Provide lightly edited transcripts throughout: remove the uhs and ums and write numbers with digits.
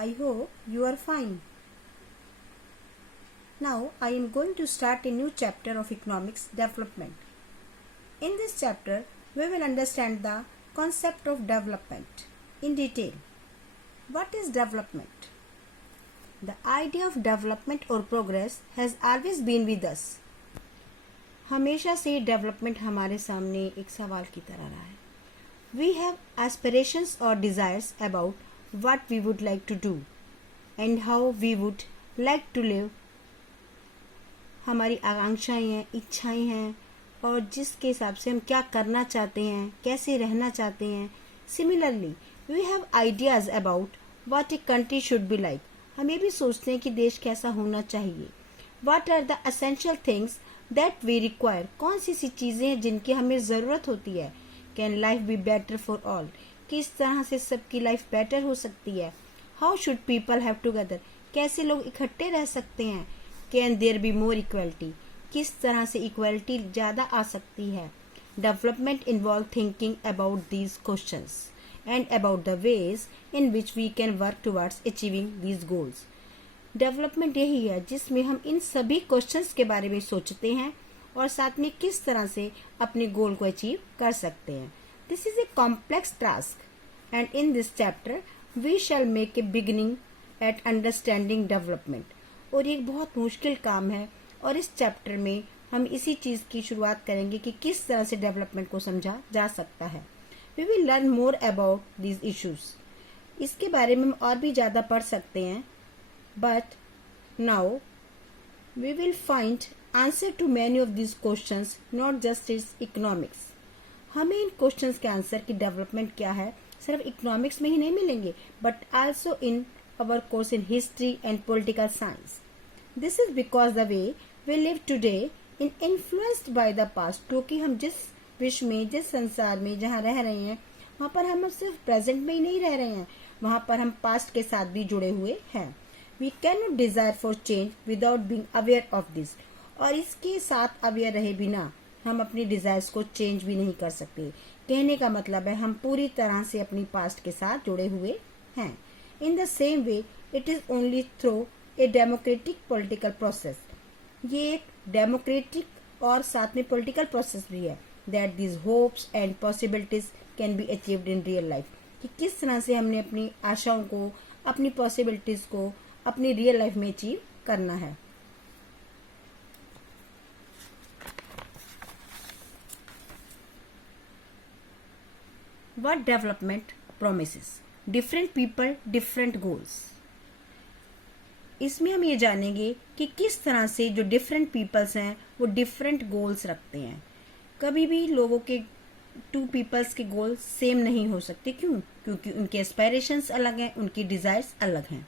I hope you are fine. Now I am going to start a new chapter of economics development. In this chapter, we will understand the concept of development in detail. What is development? The idea of development or progress has always been with us. हमेशा से development हमारे सामने एक सवाल की तरह रहा है. We have aspirations or desires about what we would like to do and how we would like to live. हमारी आकांक्षाएं हैं, इच्छाएं हैं और जिसके हिसाब से हम क्या करना चाहते हैं, कैसे रहना चाहते हैं. Similarly, we have ideas about what a country should be like. हम ये भी सोचते हैं कि देश कैसा होना चाहिए. What are the essential things that we require? कौन सी चीज़ें हैं जिनकी हमें ज़रूरत होती है. Can life be better for all? किस तरह से सबकी लाइफ बेटर हो सकती है. How should people have together? कैसे लोग इकट्ठे रह सकते हैं. Can there be more equality? किस तरह से इक्वालिटी ज़्यादा आ सकती है. Development involve thinking about these questions and about the ways in which we can work towards achieving these goals. Development यही है जिसमें हम इन सभी क्वेश्चंस के बारे में सोचते हैं और साथ में किस तरह से अपने गोल को अचीव कर सकते हैं. This is a complex task and in this chapter we shall make a beginning at understanding development. और ये एक बहुत मुश्किल काम है और इस चैप्टर में हम इसी चीज़ की शुरुआत करेंगे कि किस तरह से डेवलपमेंट को समझा जा सकता है. We will learn more about these issues. इसके बारे में हम और भी ज़्यादा पढ़ सकते हैं. But now we will find answer to many of these questions, not just its economics. हमें इन क्वेश्चंस के आंसर की डेवलपमेंट क्या है सिर्फ इकोनॉमिक्स में ही नहीं मिलेंगे but also in our course in history and political science. This is because the way we live today in influenced by the past. क्योंकि हम जिस विश्व में, जिस संसार में जहाँ रह रहे हैं वहाँ पर हम सिर्फ प्रेजेंट में ही नहीं रह रहे हैं, वहाँ पर हम पास्ट के साथ भी जुड़े हुए हैं. We cannot desire for change without being aware of this. और इसके साथ अवेयर रहे बिना हम अपनी डिजायर्स को चेंज भी नहीं कर सकते. कहने का मतलब है हम पूरी तरह से अपनी पास्ट के साथ जुड़े हुए हैं. In the same way it is only through a democratic political process. ये एक डेमोक्रेटिक और साथ में पॉलिटिकल प्रोसेस भी है that this hopes and possibilities can be achieved in real life. कि किस तरह से हमने अपनी आशाओं को, अपनी पॉसिबिलिटीज को अपनी रियल लाइफ में अचीव करना है. What development promises? Different people, different goals. इसमें हम ये जानेंगे कि किस तरह से जो डिफरेंट पीपल्स हैं वो डिफरेंट गोल्स रखते हैं. कभी भी लोगों के टू पीपल्स के गोल सेम नहीं हो सकते. क्यों? क्योंकि उनके एस्पायरेशंस अलग हैं, उनकी डिजायर्स अलग हैं.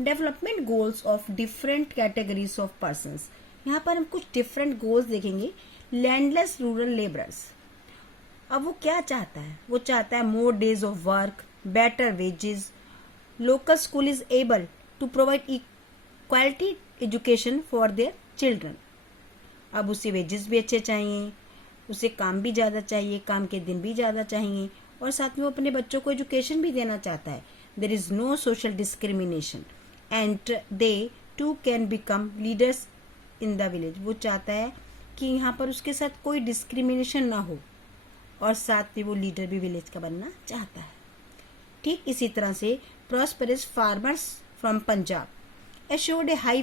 Development goals of different categories of persons. यहाँ पर हम कुछ डिफरेंट गोल्स देखेंगे. Landless rural labourers. अब वो क्या चाहता है? वो चाहता है more days of work, better wages, local school is able to provide equality education for their children. अब उसे वेजेस भी अच्छे चाहिए, उसे काम भी ज़्यादा चाहिए, काम के दिन भी ज़्यादा चाहिए और साथ में वो अपने बच्चों को एजुकेशन भी देना चाहता है. There is no social discrimination and they too can become leaders in the village. वो चाहता है कि यहाँ पर उसके साथ कोई डिस्क्रिमिनेशन ना हो और साथ में वो लीडर भी विलेज का बनना चाहता है. ठीक इसी तरह से prosperous farmers from Punjab assured a high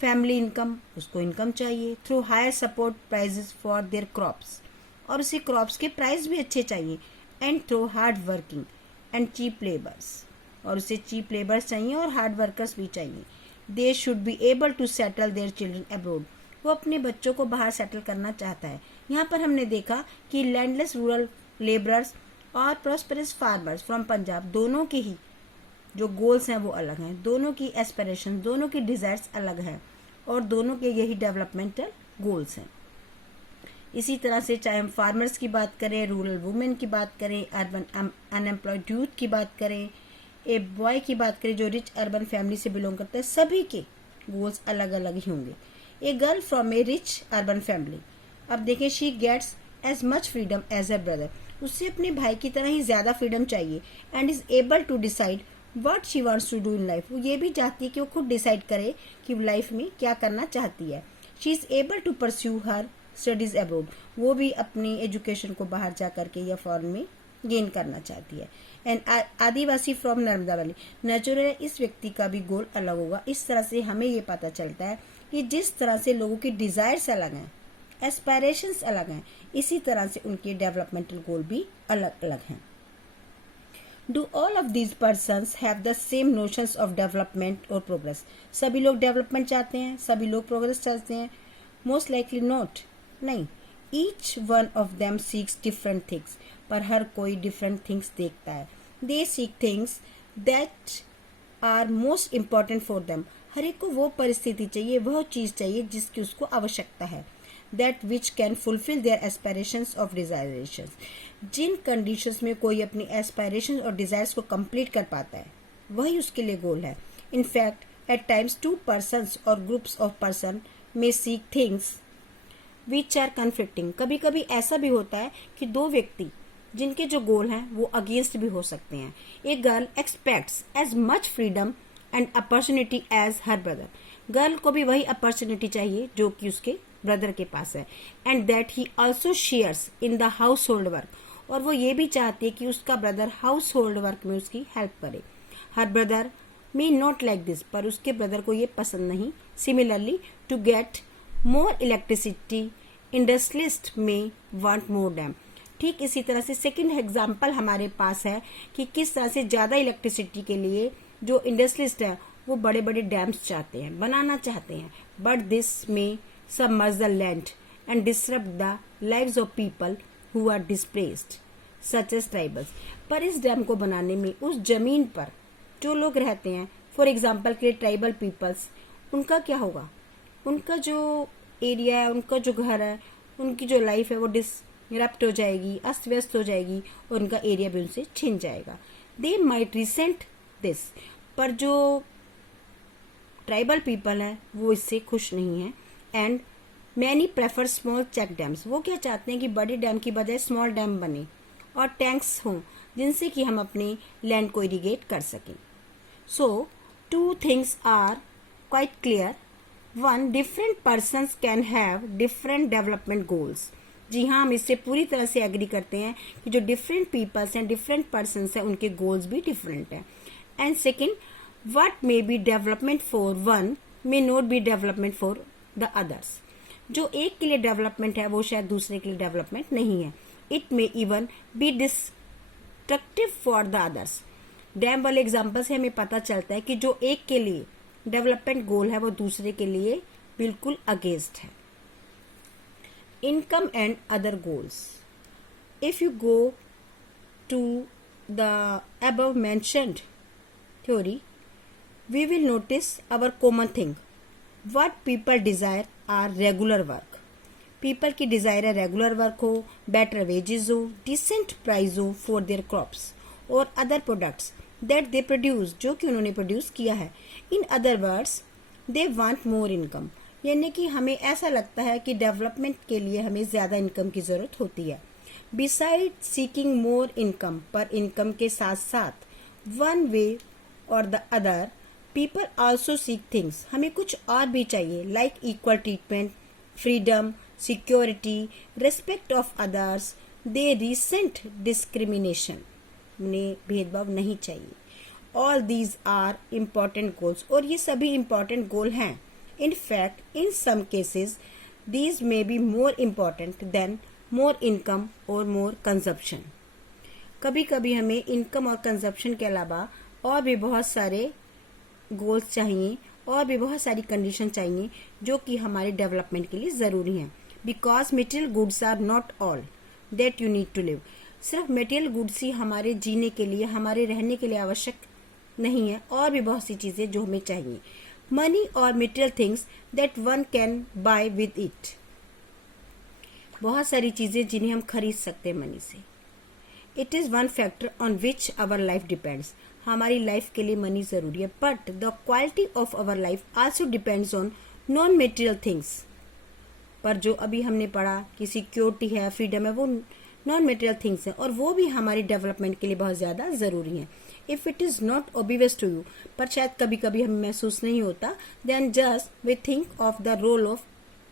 family income. उसको इनकम चाहिए through higher support prices for their crops. और उसे क्रॉप्स के प्राइस भी अच्छे चाहिए and through hard working and cheap labours. और उसे चीप लेबर्स चाहिए और हार्ड वर्कर्स भी चाहिए. They should be able to settle their children abroad. वो अपने बच्चों को बाहर सेटल करना चाहता है. यहाँ पर हमने देखा कि लैंडलेस रूरल लेबरर्स और प्रॉस्परस फार्मर्स फ्रॉम पंजाब दोनों के ही जो गोल्स हैं वो अलग हैं. दोनों की एस्पिरेशन, दोनों की डिजायर्स अलग हैं और दोनों के यही डेवलपमेंटल गोल्स हैं. इसी तरह से चाहे हम फार्मर्स की बात करें, रूरल वुमेन की बात करें, अर्बन अनएम्प्लॉयड यूथ की बात करें, ए बॉय की बात करें जो रिच अर्बन फैमिली से बिलोंग करता है, सभी के गोल्स अलग अलग ही होंगे. A girl from a rich urban family. अब देखें, she gets as much freedom as a brother. उससे अपने भाई की तरह ही ज़्यादा फ्रीडम चाहिए and is able to decide what she wants to do in life, वो ये भी चाहती है कि वो खुद डिसाइड करे कि लाइफ में क्या करना चाहती है। She is able to pursue her studies abroad, वो भी अपनी एजुकेशन को बाहर जा करके या फॉरेन में गेन करना चाहती है। And Adivasi from Narmada valley, natural इस व्यक्ति का भी गोल अलग होगा। इस तरह से हमें ये पता चलता है कि जिस तरह से लोगों की डिजायर्स अलग हैं, एस्पायरेशंस अलग हैं, इसी तरह से उनके डेवलपमेंटल गोल भी अलग अलग हैं। Do all of these persons have the same notions of development और प्रोग्रेस, सभी लोग डेवलपमेंट चाहते हैं, सभी लोग प्रोग्रेस चाहते हैं? मोस्ट लाइकली नॉट, नहीं। Each one of them seeks different things, पर हर कोई डिफरेंट थिंग्स देखता है। They seek things that are most important for them, हर एक को वो परिस्थिति चाहिए, वह चीज चाहिए जिसकी उसको आवश्यकता है। That which can fulfil their aspirations of desirations, जिन कंडीशंस में कोई अपनी एस्पायरेशन और डिजायर्स को कंप्लीट कर पाता है, वही उसके लिए गोल है। In fact at times two persons और groups of person may seek things which are conflicting, कभी कभी ऐसा भी होता है कि दो व्यक्ति जिनके जो गोल हैं वो अगेंस्ट भी हो सकते हैं। A girl expects as much freedom and opportunity as her brother, girl को भी वही अपॉर्चुनिटी चाहिए जो कि उसके ब्रदर के पास है। And that he also shares in the house hold work, और वो ये भी चाहती है कि उसका ब्रदर हाउस होल्ड वर्क में उसकी हेल्प करे। Her brother may not like this, पर उसके ब्रदर को ये पसंद नहीं। Similarly to get more electricity industrialist may want more dam, ठीक इसी तरह से सेकंड एग्जाम्पल हमारे पास है कि किस तरह से ज्यादा इलेक्ट्रिसिटी के लिए जो इंडस्ट्रियलिस्ट है वो बड़े बड़े डैम्स चाहते हैं, बनाना चाहते हैं। बट दिस में submerge the land and disrupt the lives of people who are displaced such as tribals, पर इस डैम को बनाने में उस जमीन पर जो लोग रहते हैं, फॉर एग्जाम्पल के ट्राइबल पीपल्स, उनका क्या होगा? उनका जो एरिया है, उनका जो घर है, उनकी जो लाइफ है वो डिसरप्ट हो जाएगी, अस्त व्यस्त हो जाएगी, और उनका एरिया भी उनसे छिन जाएगा। दे माइट रिसेंट दिस, पर जो ट्राइबल पीपल है वो इससे खुश नहीं है। And many prefer small check dams, वो क्या चाहते हैं कि बड़े डैम की बजाय स्मॉल डैम बने और टैंक्स हों जिनसे कि हम अपने लैंड को इरिगेट कर सकें। So two things are quite clear. One, different persons can have different development goals. जी हाँ, हम इससे पूरी तरह से एग्री करते हैं कि जो डिफरेंट पीपल्स हैं, डिफरेंट पर्सन्स हैं, उनके गोल्स भी डिफरेंट हैं। And second, what may be development for one may not be development for the others, जो एक के लिए डेवलपमेंट है वो शायद दूसरे के लिए डेवलपमेंट नहीं है। It may even be destructive for the others. Dam वाले एग्जाम्पल से हमें पता चलता है कि जो एक के लिए डेवलपमेंट गोल है वो दूसरे के लिए बिल्कुल अगेंस्ट है। Income and other goals, if you go to the above mentioned theory, we will notice our common thing. What people desire are regular work. People की desire है regular work हो, better wages हो, decent price हो for their crops और other products that they produce, जो कि उन्होंने produce किया है। In other words, they want more income, यानी कि हमें ऐसा लगता है कि डेवलपमेंट के लिए हमें ज़्यादा इनकम की ज़रूरत होती है। Besides seeking more income, पर इनकम के साथ साथ one way or the other, people also seek things, हमें कुछ और भी चाहिए, like equal treatment, freedom, security, respect of others, they resent discrimination, उन्हें भेदभाव नहीं चाहिए। All these are important goals, और ये सभी important goal हैं। In fact, in some cases, these may be more important than more income or more consumption. कभी कभी हमें इनकम और कंजप्शन के अलावा और भी बहुत सारे गोल्स चाहिए और भी बहुत सारी कंडीशन चाहिए जो कि हमारे डेवलपमेंट के लिए ज़रूरी हैं। Because material goods are not all that you need to live, सिर्फ मटेरियल गुड्स ही हमारे जीने के लिए, हमारे रहने के लिए आवश्यक नहीं है, और भी बहुत सी चीज़ें जो हमें चाहिए। मनी और material things that one can buy with it, बहुत सारी चीज़ें जिन्हें हम खरीद सकते हैं मनी से। It is one factor on which our life depends, हमारी लाइफ के लिए मनी ज़रूरी है, but the quality of our life also depends on non material things. पर जो अभी हमने पढ़ा कि सिक्योरिटी है, फ्रीडम है, वो नॉन मटेरियल थिंग्स है और वो भी हमारी डेवलपमेंट के लिए बहुत ज़्यादा ज़रूरी है। If it is not obvious to you, पर शायद कभी कभी हमें महसूस नहीं होता, then just we think of the role of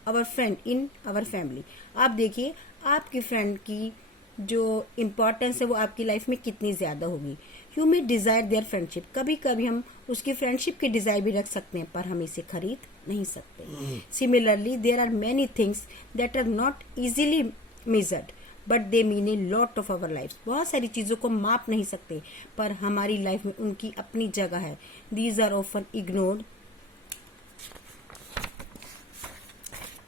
our friend in our family. आप देखिए आपकी फ्रेंड की जो इम्पोर्टेंस है वो आपकी लाइफ में कितनी ज्यादा होगी। You may desire their friendship, कभी कभी हम उसकी फ्रेंडशिप की डिजायर भी रख सकते हैं, पर हम इसे खरीद नहीं सकते। Similarly there are many things that are not easily measured but they mean a lot of our life. बहुत सारी चीजों को माप नहीं सकते, पर हमारी लाइफ में उनकी अपनी जगह है। दीज आर ऑफन इग्नोर्ड,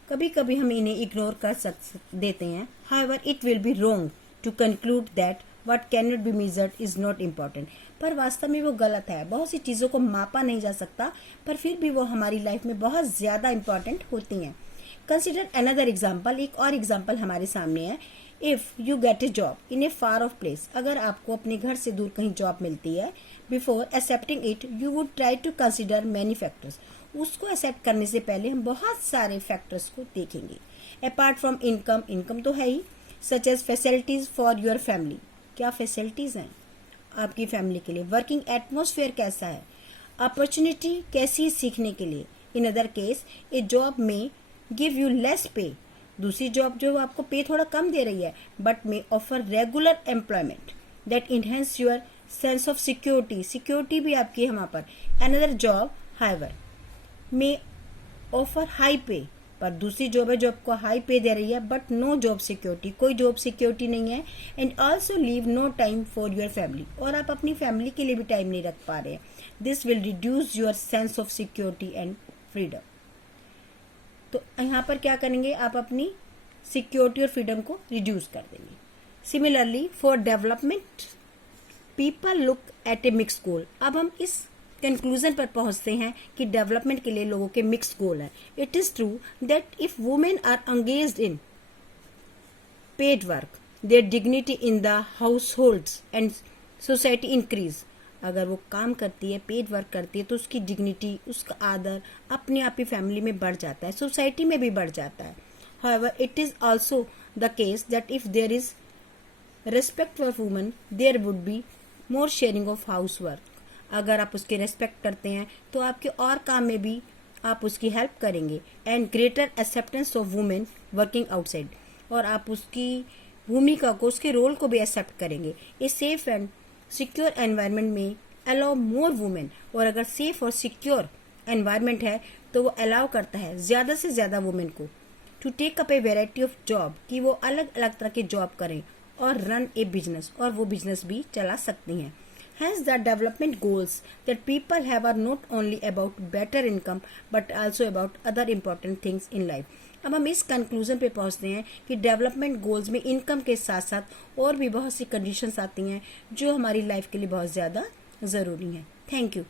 कभी कभी हम इन्हें इग्नोर कर देते हैं। However it will be wrong to conclude that what can not be measured is not important, पर वास्तव में वो गलत है। बहुत सी चीजों को मापा नहीं जा सकता, पर फिर भी वो हमारी लाइफ में बहुत ज्यादा इम्पॉर्टेंट होती हैं। कंसिडर अनदर एग्जाम्पल, एक और एग्जाम्पल हमारे सामने है। If you get A job in A far of place, अगर आपको अपने घर से दूर कहीं जॉब मिलती है, before accepting it you would try to consider many factors, उसको एक्सेप्ट करने से पहले हम बहुत सारे फैक्टर्स को देखेंगे। अपार्ट फ्रॉम इनकम, इनकम तो है ही, such as facilities for your family, क्या फैसिलिटीज हैं आपकी फैमिली के लिए, वर्किंग एटमोसफेयर कैसा है, अपॉर्चुनिटी कैसी है सीखने के लिए। In other case A job में गिव यू लेस पे, दूसरी जॉब जो आपको पे थोड़ा कम दे रही है, but may offer regular employment that enhance your sense of security, security भी आपकी है वहां पर। अनदर जॉब हाउएवर मे ऑफर हाई पे, पर दूसरी जॉब है जो आपको हाई पे दे रही है बट नो जॉब सिक्योरिटी, कोई जॉब सिक्योरिटी नहीं है। And also leave no time for your family, और आप अपनी फैमिली के लिए भी टाइम नहीं रख पा रहे हैं। This will reduce your sense of security and freedom. तो यहाँ पर क्या करेंगे, आप अपनी सिक्योरिटी और फ्रीडम को रिड्यूस कर देंगे। Similarly for development people look at a mix goal, अब हम इस कंक्लूजन पर पहुंचते हैं कि डेवलपमेंट के लिए लोगों के मिक्स गोल है। It is true that if women are engaged in paid work their dignity in the households and society increase, अगर वो काम करती है, पेड वर्क करती है, तो उसकी डिग्निटी, उसका आदर अपने आप ही फैमिली में बढ़ जाता है, सोसाइटी में भी बढ़ जाता है। However it is also the case that if there is respect for women there would be more sharing of house work, अगर आप उसकी रेस्पेक्ट करते हैं तो आपके और काम में भी आप उसकी हेल्प करेंगे। And greater acceptance of women working outside, और आप उसकी भूमिका को, उसके रोल को भी एक्सेप्ट करेंगे। A safe and secure environment में अलाउ मोर वुमेन, और अगर सेफ और सिक्योर एनवायरनमेंट है तो वो अलाउ करता है ज्यादा से ज्यादा वुमेन को to take up a variety of job, कि वो अलग अलग तरह के जॉब करें और रन ए बिजनेस, और वो बिजनेस भी चला सकती हैं। Hence, the development goals that people have are not only about better income but also about other important things in life. अब हम इस कंक्लूजन पे पहुंचते हैं कि डेवलपमेंट गोल्स में इनकम के साथ साथ और भी बहुत सी कंडीशंस आती हैं जो हमारी लाइफ के लिए बहुत ज़्यादा ज़रूरी हैं। Thank you.